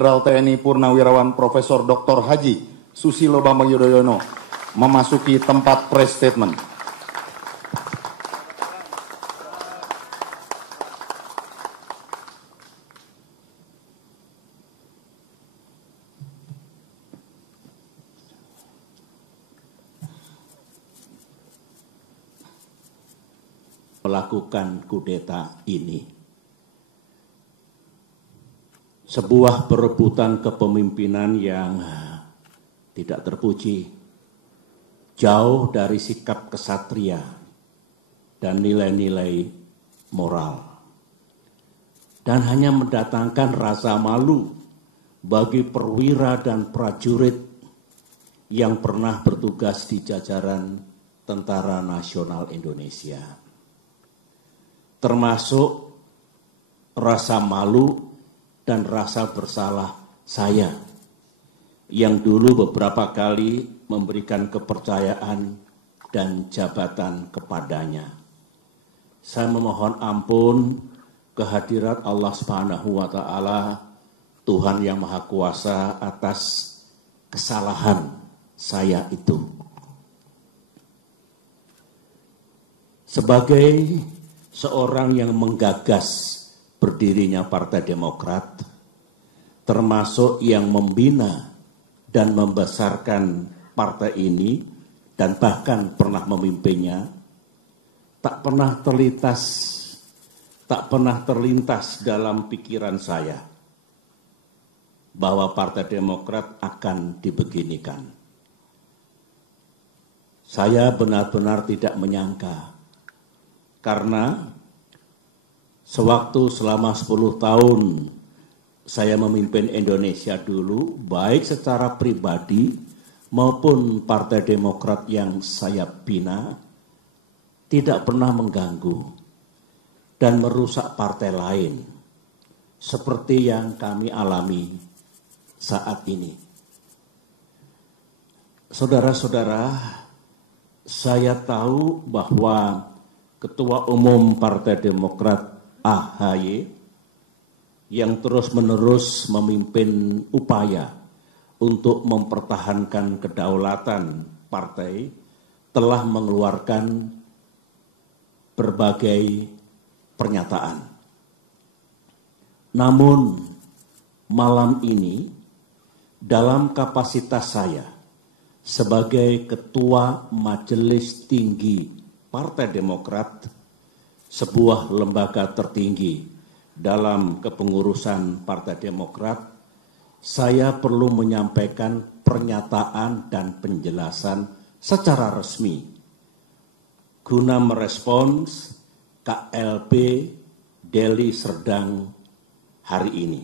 Jenderal TNI Purnawirawan Profesor Dr. Haji Susilo Bambang Yudhoyono memasuki tempat press statement. Melakukan kudeta ini. Sebuah perebutan kepemimpinan yang tidak terpuji, jauh dari sikap kesatria dan nilai-nilai moral. Dan hanya mendatangkan rasa malu bagi perwira dan prajurit yang pernah bertugas di jajaran Tentara Nasional Indonesia. Termasuk rasa malu dan rasa bersalah saya yang dulu beberapa kali memberikan kepercayaan dan jabatan kepadanya. Saya memohon ampun kehadirat Allah Subhanahu wa Ta'ala, Tuhan yang Maha Kuasa, atas kesalahan saya itu. Sebagai seorang yang menggagas berdirinya Partai Demokrat, termasuk yang membina dan membesarkan partai ini dan bahkan pernah memimpinnya, tak pernah terlintas dalam pikiran saya bahwa Partai Demokrat akan dibeginikan. Saya benar-benar tidak menyangka, karena sewaktu selama 10 tahun saya memimpin Indonesia dulu, baik secara pribadi maupun Partai Demokrat yang saya bina, tidak pernah mengganggu dan merusak partai lain, seperti yang kami alami saat ini. Saudara-saudara, saya tahu bahwa Ketua Umum Partai Demokrat AHY yang terus-menerus memimpin upaya untuk mempertahankan kedaulatan partai telah mengeluarkan berbagai pernyataan. Namun malam ini dalam kapasitas saya sebagai Ketua Majelis Tinggi Partai Demokrat, sebuah lembaga tertinggi dalam kepengurusan Partai Demokrat, saya perlu menyampaikan pernyataan dan penjelasan secara resmi guna merespons KLB Deli Serdang hari ini.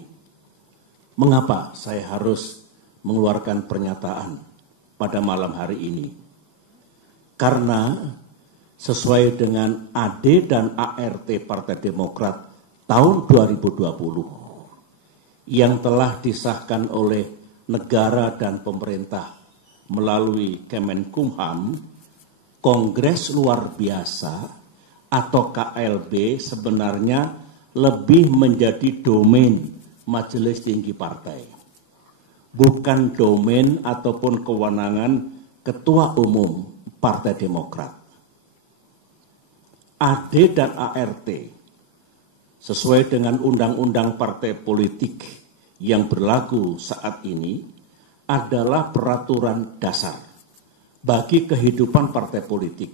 Mengapa saya harus mengeluarkan pernyataan pada malam hari ini? Karena sesuai dengan AD dan ART Partai Demokrat tahun 2020 yang telah disahkan oleh negara dan pemerintah melalui Kemenkumham, Kongres Luar Biasa atau KLB sebenarnya lebih menjadi domain Majelis Tinggi Partai, bukan domain ataupun kewenangan Ketua Umum Partai Demokrat. AD dan ART sesuai dengan undang-undang partai politik yang berlaku saat ini adalah peraturan dasar bagi kehidupan partai politik.